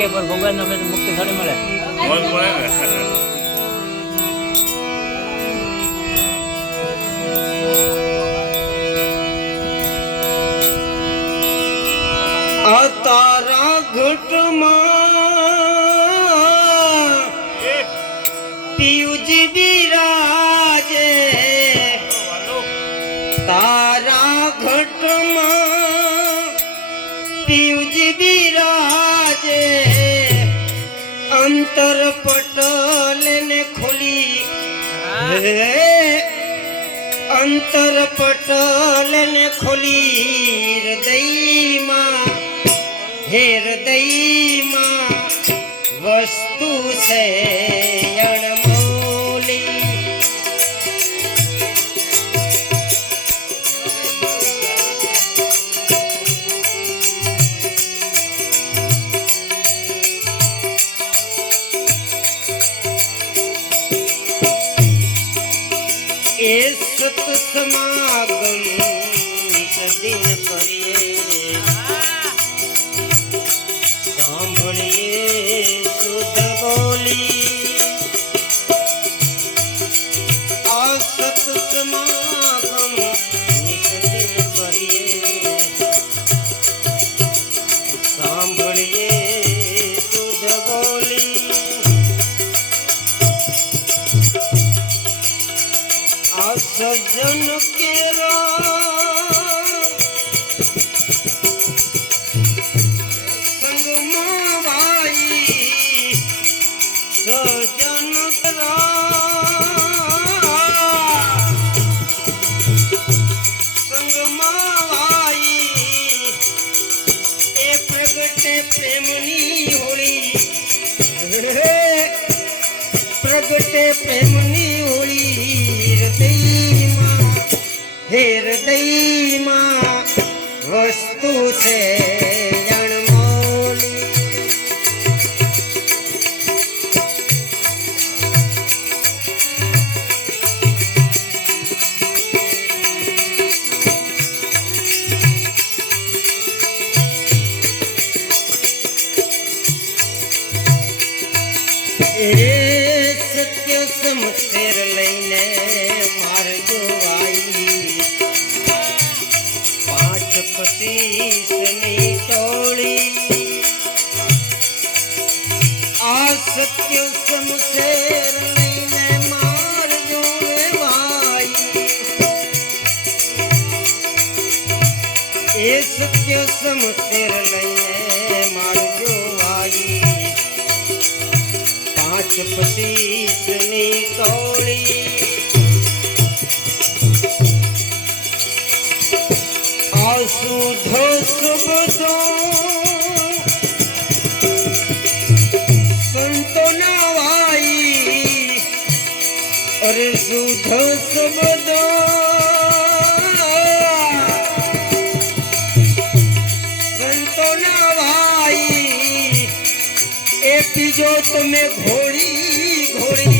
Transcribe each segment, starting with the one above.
કે પર ભગવાન નો મુક્તિ થોડી મળે. તારા ઘટમાં પિયુજી બિરાજે. તારા ઘટમાં પિયુજી બિરાજે. અંતર પટલ ને ખોલી. હે. અંતર પટલ ને ખોલી. હૃદયમાં હે હૃદયમાં વસ્તુ છે. સત સમાગમ સદિન કરીએ. સાંભળીએ શુદ્ધ બોલી. આ સત સમાગમ પ્રેમની હોળી પ્રગટે પ્રેમની હૃદયમાં વસ્તુ છે સત્ય સમશેર લઈને પચીસની ટોળી આ સત્ય સમશેર લઈને મારજો ભાઈ એ સત્ય સમશેર લઈને મારજો ભાઈ પાંચ પચીસની અશુદ્ધ શબ્દો સંતો ના વાઈ અરે શુદ્ધ શબ્દો સંતો ના વાઈ એ તમે ઘોડી ઘોડી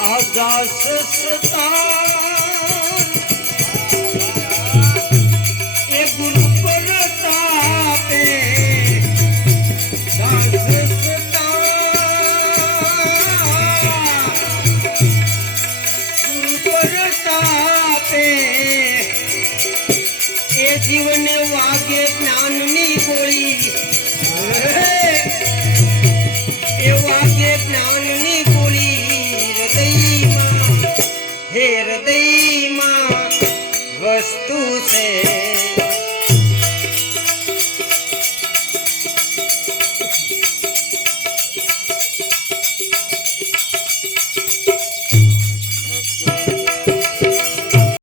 આગાસ સતા એ ગુરુ પરતાપે જીવને વાગે હૃદયમાં વસ્તુ છે.